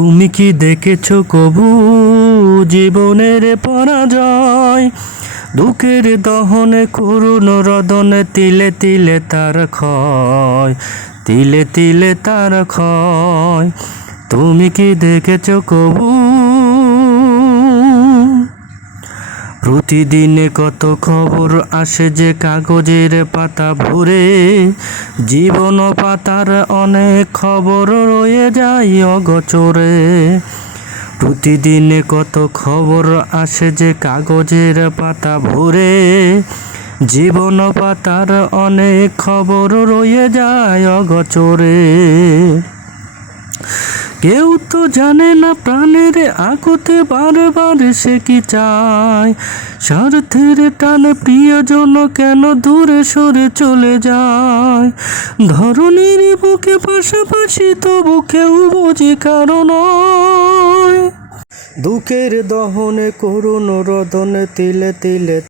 তুমি কি দেখেছো কবু জীবনের পরাজয়? দুঃখের দহনে করুণ রদনে তিলে তিলে তার ক্ষয়, তিলে তিলে তার ক্ষয়। তুমি কি দেখেছো কবু? প্রতিদিনে কত খবর আসে যে কাগজের পাতা ভরে, জীবন পাতার অনেক খবর রয়ে যায় অগোচরে। প্রতিদিনে কত খবর আসে যে কাগজের পাতা ভরে, জীবন পাতার অনেক খবর রয়ে যায় অগোচরে। কেউ তো জানে না প্রাণের আকুতি বারবার সে কি চায়। স্বার্থের টানে প্রিয়জন কেন দূরে সরে চলে যায়। ধরনীর বুকে পাশাপাশি তবু কেউ বোঝে কারণ দুঃখের দহনে করুণ রদনে তিলে তিলে